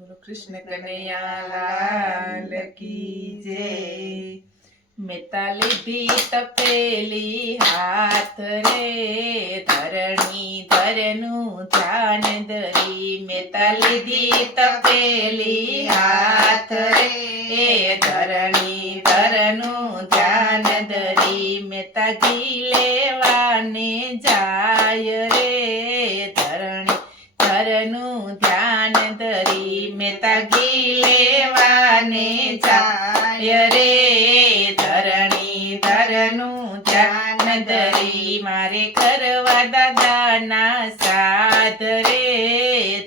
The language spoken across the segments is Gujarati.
બોલો કૃષ્ણ કનૈયા લાલ કી જય। મેતા લીધી તપેલી હાથ રે, ધરણી ધરનું ધ્યાન ધરી। મેતા લીધી તપેલી હાથ રે, ધરણી ધરનું ધ્યાન ધરી। મેતા ઘી લેવાને જાય રે, ધરણી ધરનું ધ્યાન ધરી। મેતા ઘી લેવાને જાય રે, ધરણી ધરનું ધ્યાન ધરી। મારે કરવા દાદાના સાથ રે,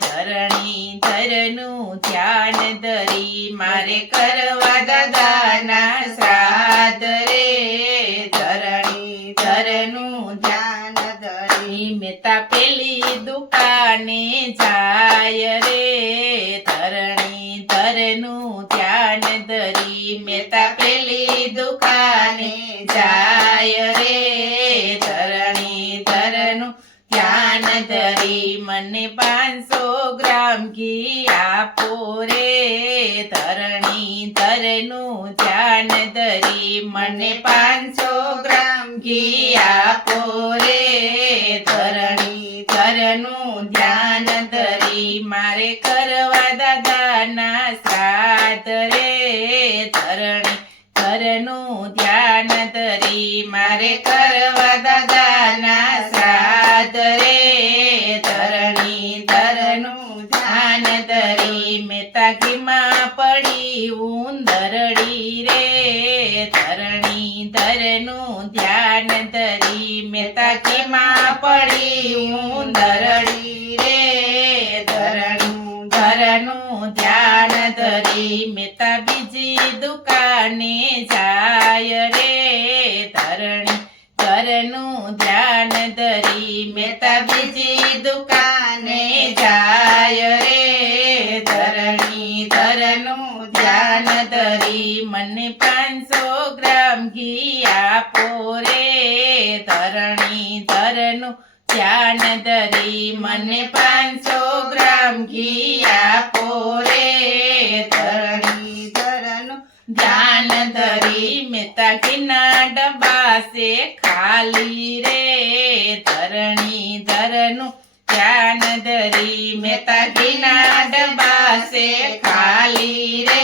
ધરણી ધરનું ધ્યાન ધરી। મારે કરવા દાદાના સાથ રે, ધરણી ધરનું ધ્યાન ધરી। મેતા પેલી દુકાને જાય રે, ધરણી ધરનું ધ્યાન ધરી। મેતા પેલી દુકાને જાય રે, ધરણી ધરનું ધ્યાન ધરી। મને 500 ગ્રામ ઘી આપો રે, ધરણી ધરનું ધ્યાન ધરી। મને 500 ગ્રામ ઘી આપો રે, ધરણી ધરનું ધ્યાન ધરી। મારે કરવા દાદાના શ્રાદ્ધ રે, ધરણી ધરનું ધ્યાન ધરી। મારે કરવા દાદાના શ્રાદ્ધ રે, ધરણી ધરનું ધ્યાન ધરી। મેતા ઘીમાં પડી ઉંદરડી રે, ધરણી ધરનું ધ્યાન ધરી। મેતા ઘીમાં પડી ઉંદરડી રે, ધરણી ધરનું ધ્યાન ધરી। મેતા બીજી દુકાને જાય રે, ધરણી ધરનું ધ્યાન ધરી। મેતા બીજી દુકાને જાય રે, ધરણી ધરનું ધ્યાન ધરી। મને 500 ગ્રામ ઘી આપો રે, ધરણી ધરનું ધ્યાન ધરી। મને 500 ગ્રામ ઘી આપો રે, ધરણી ધરનું ધ્યાન ધરી। મેતા ઘીના ડબ્બા છે ખાલી રે, ધરણી ધરનું ધ્યાન ધરી। મેતા ઘીના ડબ્બા છે ખાલી રે,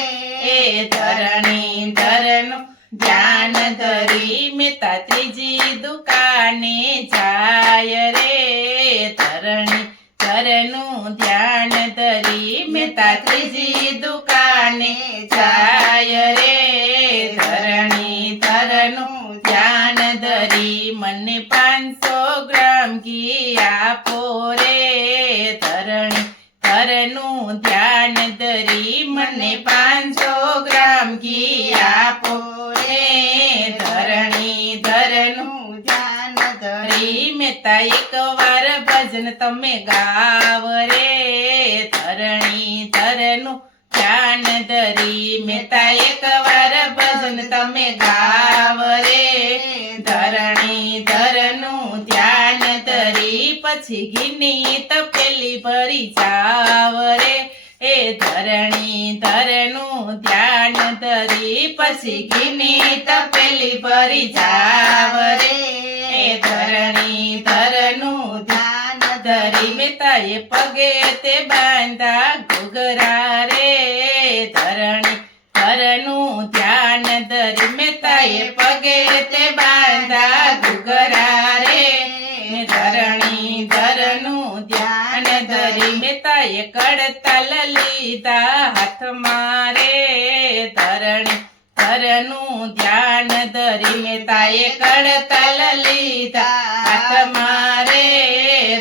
ધરણી ધરનું ધ્યાન ધરી। મેતા ત્રીજી દુકાને જાય રે, ધરણી ધરનું ધ્યાન ધરી। મેતા ત્રીજી દુકાને જાય રે, ધરણી ધરનું ધ્યાન ધરી। મને 500 ગ્રામ ઘી આપો રે, ધરણી ધરનું ધ્યાન ધરી। મને 500 ગ્રામ ઘી આપો રે, ધરણી ધરનું ધ્યાન ધરી। મેતા એકવાર ભજન તમે ગાવ રે, ધરણી ધરનું ધ્યાન ધરી। મેતા એકવાર ભજન તમે ગાવ રે, ધરણી ધરનું ધ્યાન ધરી। પછી ઘીની તપેલી ભરી જાવ રે, ધરણી ધરનું ધ્યાન ધરી। પછી ઘીની તપેલી ભરી જાવ રે, ધરણી ધરનું ધ્યાન ધરી। મેતાએ પગે તે બાંધા ઘૂઘરા રે, ધરણી ધરનું ધ્યાન ધરી। મેતાએ પગે તે બાંધા ઘૂઘરા રે, ધરણી ધરનું ધ્યાન ધરી। મેતાએ કડતાલ લીધા હાથમાં રે, ધરણી ધરનું ધ્યાન ધરી। મેતાએ કડતાલ લીધા હાથમાં રે,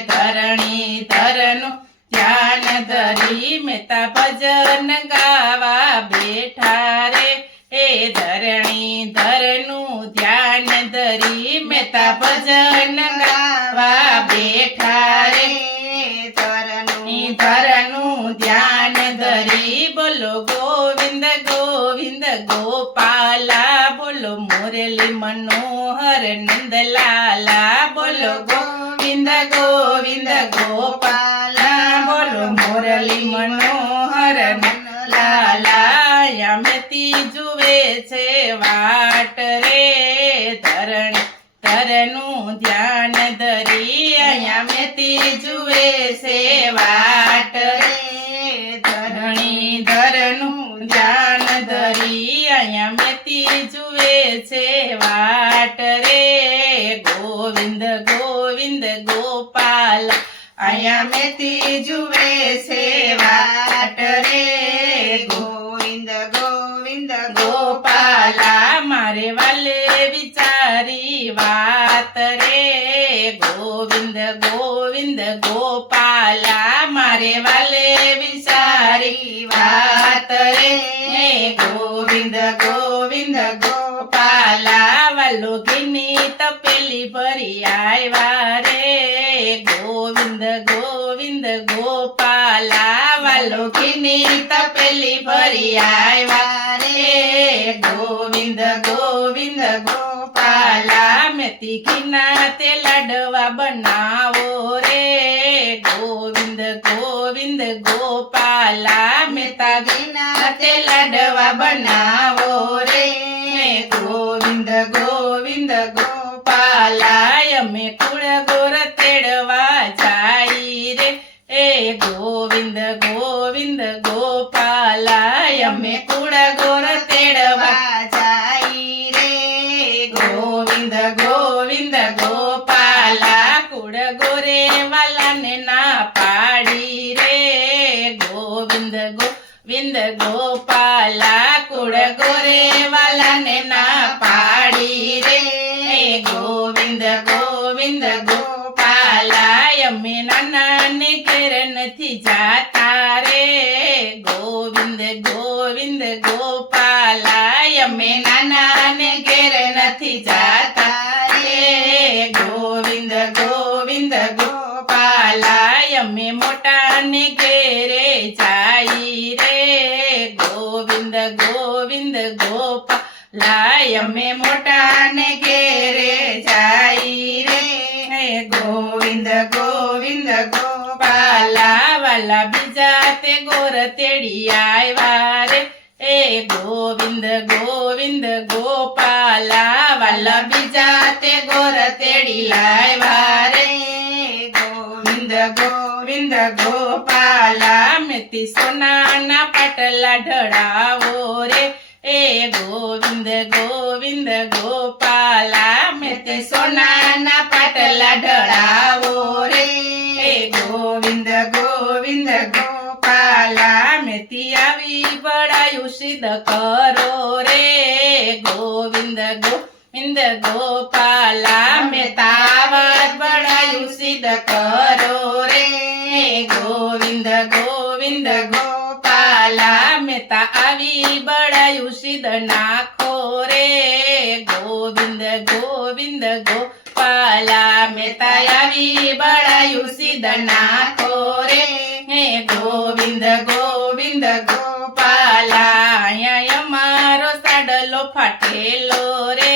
ધરણી ધરનું ધ્યાન ધરી। મેતા ભજન ગાવા બેઠા રે, ધરણી ધરનું ધ્યાન ધરી। મેતા ભજન ગાવા બેઠા રે, ધરણી ધરનું ધ્યાન ધરી। બોલો ગોવિંદ ગોવિંદ ગોપાલા, બોલો મુરલી મનોહર નંદલાલા। બોલો ગોવિંદ ગોવિંદ ગોપાલા, બોલો મુરલી મનોહર મનોહર લાલા મેતી જુએ છે વાટ રે ધરણી ધરનું ધ્યાન ધરી અહીંયા મેતી જુએ છે વાટ રે ધરણી ધરનું ધ્યાન ધરી અહીંયા મેતી જુએ છે વાટ રે ગોવિંદ ગોવિંદ ગોપાલ અહીંયા મેતી જુએ છે વાટ રે ગોવિંદ ગોવિંદ ગોપાલા મારે વાલે વિચારી વાત રે ગોવિંદ ગોવિંદ ગોપાલા મારે વાલે વિચારી વાત રે ગોવિંદ ગોવિંદ ગોપાલા વાલો ઘીની તપેલી ભરી આવ્યા રે ગોવિંદ ગોવિંદ ગોપાલા વાલો ઘીની તપેલી ભરી આવ્યા રે ગોવિંદ ગોવિંદ ગોપાલા મેથી ઘીના તે લાડવા બનાવો રે ગોવિંદ ગોવિંદ ગોપાલા મેતા ઘીના તે લાડવા બનાવો રે ગોવિંદ ગોવિંદ ગોપાલા અમે કુળ ગોર તેડવા જાય રે એ ગોવિંદ ગોવિંદ ગોપાલા અમે કુળ ગોર તેડવા જાય રે ગોવિંદ ગોવિંદ ગોપાલા કુળ ગોરે વાલાને ના પાડી રે ગોવિંદ ગોવિંદ ગોપાલા કુળ ગોરે વાલાને ના પાડી રે ગોવિંદ ગોવિંદ ગોપાલા અમે નાનાને ઘેર નથી જાતા રે ગોવિંદ ગોવિંદ ગોપાલા અમે નાનાને ઘેર નથી જાતા રે ગોવિંદ ગોવિંદ ગોપાલા અમે મોટાને ઘેરે જાય રે ગોવિંદ ગોવિંદ ગોપાલા અમે મોટાને ઘેરે જાય રે ગોવિંદ ગોવિંદ ગોપાલા વાલા બીજા તે ગોર તેડી આવ્યા રે એ ગોવિંદ ગોવિંદ ગોપાલા વાલા બીજા તે ગોર તેડી લાવ્યા રે ગોવિંદ ગોવિંદ ગોપાલા મેથી સોનાના પાટલા ઢળાવો રે એ ગોવિંદ ગોવિંદ ગોપાલા મેથી સોનાના પાટલા ઢળાવો રે એ ગોવિંદ ગોવિંદ ગોપાલા મેથી આવી બળાયું સિદ્ધ કરો રે ગોવિંદ ગોવિંદ ગોપાલા મેતાવત બળાયું સિદ્ધ કરો રે ગોવિંદ ગોવિંદ ગોપાલા મેતા આવી બળાયું સિદ્ધ નાખો રે ગોવિંદ ગોવિંદ ગોપાલા મેતા આવી બળાયું સિદ્ધ નાખો રે ગોવિંદ ગોવિંદ ગોપાલા અહીંયા અમારો સાડલો ફાટેલો રે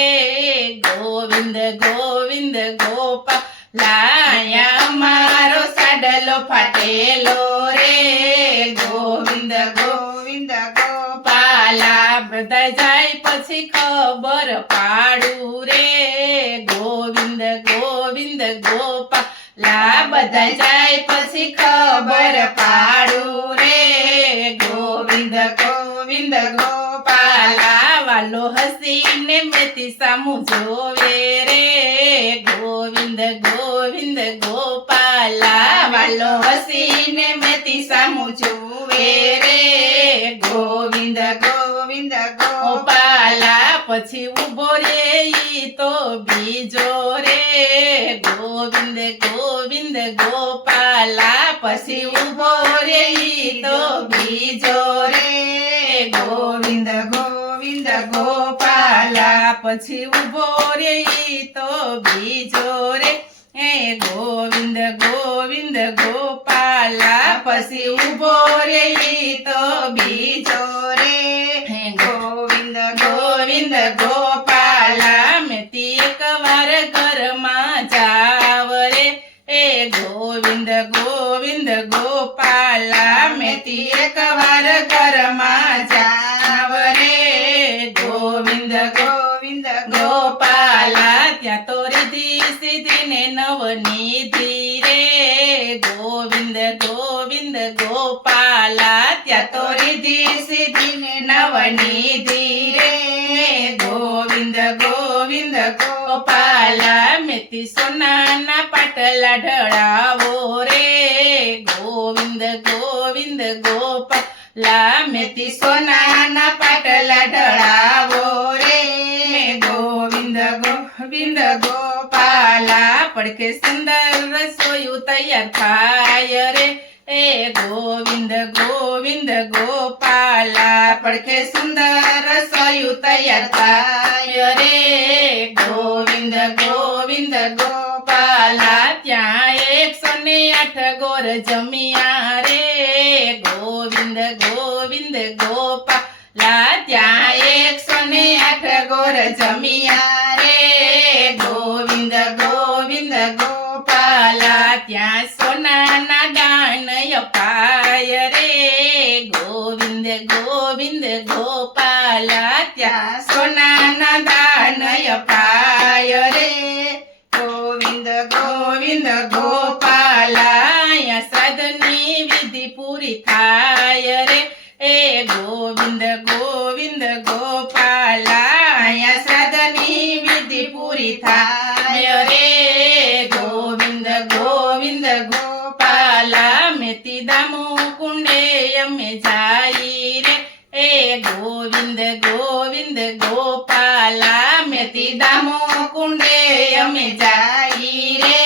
ગોવિંદ ગોવિંદ ગોપાલા અહીંયા અમારો સાડલો ફાટેલો રે ગોવિંદ ગોવિંદ ગોપાલા બધા જાય પછી ખબર પાડું રે ગોવિંદ ગોવિંદ ગોપાલા બધા જાય પછી ખબર પાડું રે ગોવિંદ ગોવિંદ ગોપાલા વાલો હસીને મેથી સામું જોવે રે ગોવિંદ ગોવિંદ ગોપાલા વાલો હસીને મેથી સામું જોવે રે ગોવિંદ ગોવિંદ ગોપાલા પછી ઉભો રે ઈ તો બીજો રે ગોવિંદ ગોવિંદ ગોપાલા પછી ઉભો રે ઈ તો બીજો રે ગોવિંદ ગોવિંદ ગોપાલા પછી ઉભો રે ઈ તો બીજો રે ગોવિંદ ગોવિંદ ગોપાલા પછી ઉભો રે ઈ તો બીજો રે ગોવિંદ ગોવિંદ ગોપાલા મેથી એકવાર ઘરમાં જાવ રે ગોવિંદ ગોવિંદ ગોપાલા મેથી એક એકવાર ઘરમાં જાવ રે ગોવિંદ ગોવિંદ ગોપાલા ત્યાં તો રીધી સીધી ને નવનિધિ રે ગોવિંદ ગોવિંદ ગોપાલા ત્યાં તો રીધી સીધી ને નવનિધિ રે ગોવિંદ ગોવિંદ ગોપાલા મેથી સોનાના પાટલા ઢળાવો રે ગોવિંદ ગોવિંદ ગોપાલા મેથી સોનાના પાટલા ઢળાવો રે ગોવિંદ ગોવિંદ ગોપાલા પડખે સુંદર રસોયું તૈયાર થાય રે એ ગોવિંદ ગોવિંદ ગોપાલા પડખે સુંદર રસોયું તૈયાર થાય રે ગોવિંદ ગોવિંદ ગોપાલા ત્યાં 108 ગોર જમ્યા રે ગોવિંદ ગોવિંદ ગોપાલા ત્યાં 108 ગોર જમ્યા રે ગોવિંદ ગોવિંદ ગોપાલા ત્યાં સોનાના દાન અપાય રે ગોવિંદ ગોવિંદ ગોપાલા ત્યાં સોનાના દાન અપાય રે ગોવિંદ ગોવિંદ ગોપાલા અહીંયા શ્રાદ્ધની વિધિ પૂરી થાય રે એ ગોવિંદ ગોવિંદ ગોપાલા અહીંયા શ્રાદ્ધની વિધિ પૂરી થાય રે ગોવિંદ ગોવિંદ ગોપાલા મેથી દામુ કુંડે અમે જાય રે એ ગોવિંદ ગોવિંદ ગોપાલા મેથી દામુ કુંડે અમે જાય રે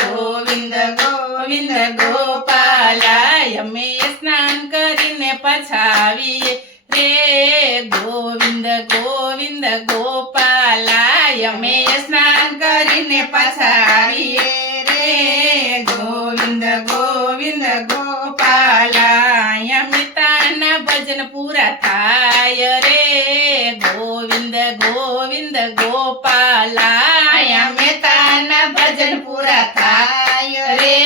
ગોવિંદ ગોવિંદ ગોપાલા અમે સ્નાન કરીને પાછા આવીએ રે ગોવિંદ ગોવિંદ ગોપાલા અમે સ્નાન કરીને પાછા આવીએ રે ગોવિંદ ગોવિંદ ગોપાલા અહીંયા મિતાના ભજન પૂરા થાય રે ગોવિંદ ગોવિંદ ગોપાલા અહીંયા મહેતાના ભજન પૂરા થાય રે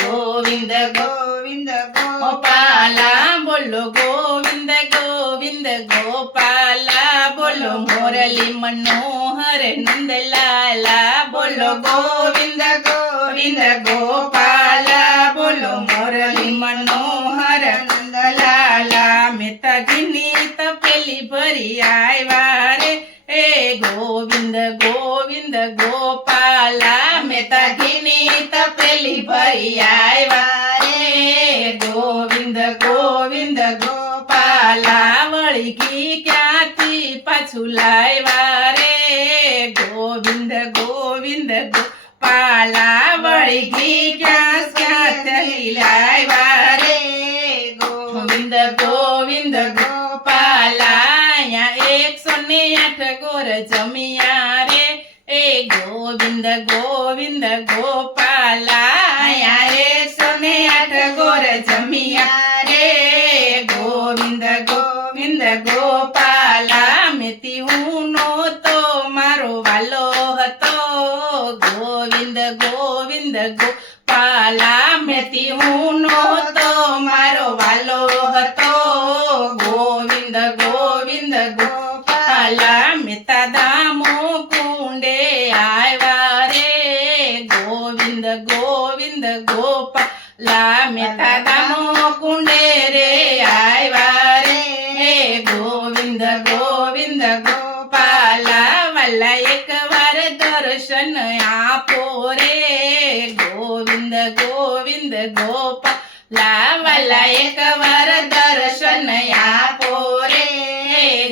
ગોવિંદ ગોવિંદ ગોપાલા બોલો ગોવિંદ ગોવિંદ ગોપાલા બોલો મોરલી મનોહર નંદલાલા બોલો ગોવિંદ ગોવિંદ ગોપાલા બોલો મોરલી મનોહર નંદલાલા મેતા ઘીની તપેલી ભરી આવ્યા રે એ ગોવિંદ ગોવિંદ ગોપાલા મેતા ઘીની તપેલી ભરી આવ્યા રે ગોવિંદ ગોવિંદ ગોપાલા વળી ઘી ક્યાંથી પાછું લાવ્યા રે ગોવિંદ ગોવિંદ ગોપાલા વળી ઘી ક્યાંથી લાવ્યા રે ગોવિંદ ગોવિંદ ગોપાલા અહીંયા 108 ગોર જમ્યા રે એ ગોવિંદ ગોવિંદ ગોપાલા અહીંયા 108 ગોર જમ્યા રે ગોવિંદ ગોવિંદ ગોપાલા મેથી હું નહોતો મારો વાલો હતો ગોવિંદ ગોવિંદ ગોપાલા મેથી હું નહોતો મારો વાલો હતો ગોવિંદ ગોવિંદ ગોપાલા મેતા દામો કુંડે આવ્યા રે ગોવિંદ ગોવિંદ ગોપાલા મેતા દામો કુંડે રે આવ્યા રે ગોવિંદ ગોવિંદ ગોપાલા વાલા એકવાર દર્શન આપો રે ગોવિંદ ગોવિંદ ગોપાલા વાલા એકવાર દર્શન આપો રે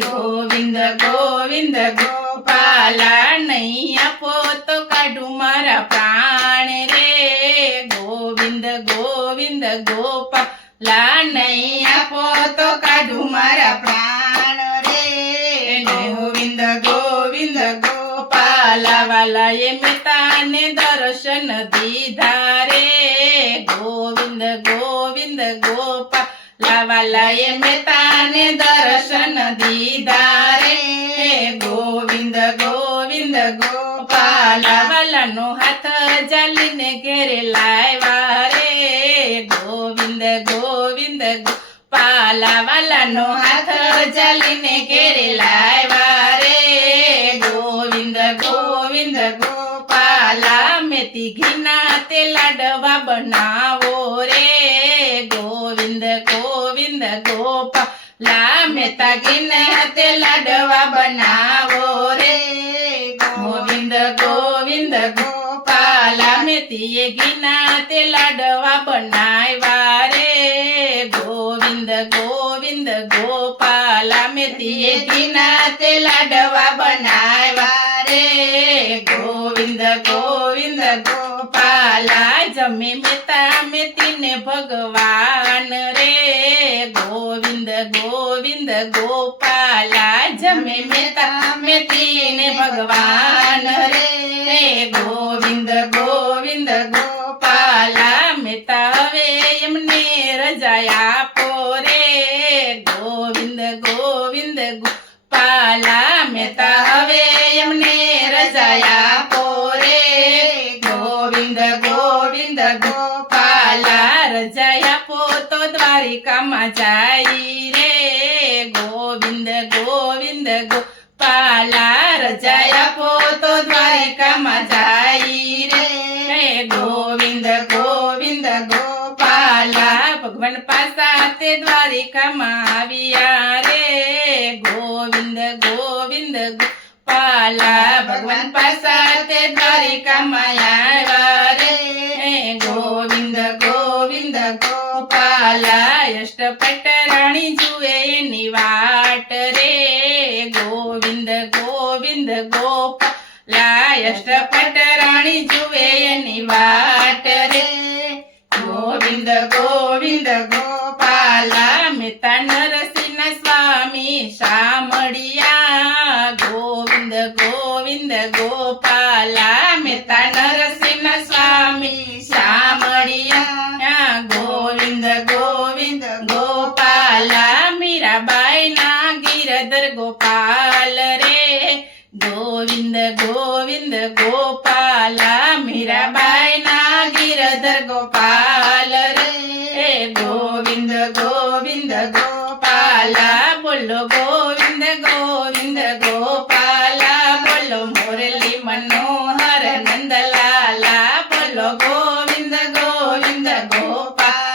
ગોવિંદ ગોવિંદ ગોપાલા નહીં આપો તો કાઢું મારા પ્રાણ રે ગોવિંદ ગોવિંદ ગોપાલા નહીં આપો તો કાઢું મારા પ્રાણ રે ગોવિંદ ગોવિંદ ગોપાલા વાલા એ મેતાને દર્શન દીધા રે ગોવિંદ ગોવિંદ ગોપાલા વાલા એ મેતાને દર્શન દીધા રે ગોવિંદ ગોવિંદ ગોપાલા વાલાનો હાથ જાલીને ઘેરે લાવ્યા રે ગોવિંદ ગોવિંદ પાલા વાલાનો હાથ ચાલીને ઘેરે લાવ્યા રે ગોવિંદ ગોવિંદ ગોપાલા મેથી ઘીના તે લાડવા બનાવો રે ગોવિંદ ગોવિંદ ગોપાલા મેતા ઘીના તે લાડવા બનાવો રે ગોવિંદ ગોવિંદ ગોપાલા મેથીએ ઘીના તે લાડવા બનાવ્યા રે ગોવિંદ ગોવિંદ ગોપાલા મેથીએ ઘીના તે લાડવા બનાવ્યા રે ગોવિંદ ગોવિંદ ગોપાલા જમે મેતા મેથીને ભગવાન રે ગોવિંદ ગોવિંદ ગોપાલા જમે મેતા મેથીને ભગવાન રે ગોવિંદ ગોવિંદ ગોપાલા મેતા હવે એમને રજા આપો રે ગોવિંદ ગોવિંદ ગોપાલા મેતા હવે એમને રજા આપો રે ગોવિંદ ગોવિંદ ગોપાલા રજા આપો તો દ્વારિકામાં જાય રે ગોવિંદ ગોવિંદ ગોપાલા રજા આપો તો દ્વારિકામાં જાય રે ગોવિંદ ગોવિંદ ગોપાલા ભગવાન પાસા તે દ્વારિકામાં આવ્યા રે ગોવિંદ ગોવિંદ ગોપાલા ભગવાન પાસા તે દ્વારિકામાં આવ્યા રે ગોવિંદ ગોવિંદ ગોપાલા અષ્ટપટ રાણી જુએ એની વાટ રે ગોવિંદ ગોવિંદ ગોપાલા અષ્ટપટ રાણી જુએ એની વાટ રે ગોવિંદ ગોવિંદ ગોપાલા મેતા નરસિંહ સ્વામી શામળિયા ગોવિંદ ગોવિંદ ગોપાલા મેતા નરસિંહ સ્વામી શામળિયા ગોવિંદ ગોવિંદ ગોપાલા મીરાબાઈ ના ગિરધર ગોપાલ રે ગોવિંદ ગોવિંદ ગોપાલા મીરાબાઈ ના ગિરધર ગોપાલ રે ગોવિંદ ગોવિંદ ગોપાલા બોલો ગોવિંદ ગોવિંદ ગોપાલા બોલો મોરલી મનોહર નંદલાલા બોલો ગોવિંદ ગોવિંદ ગોપાલા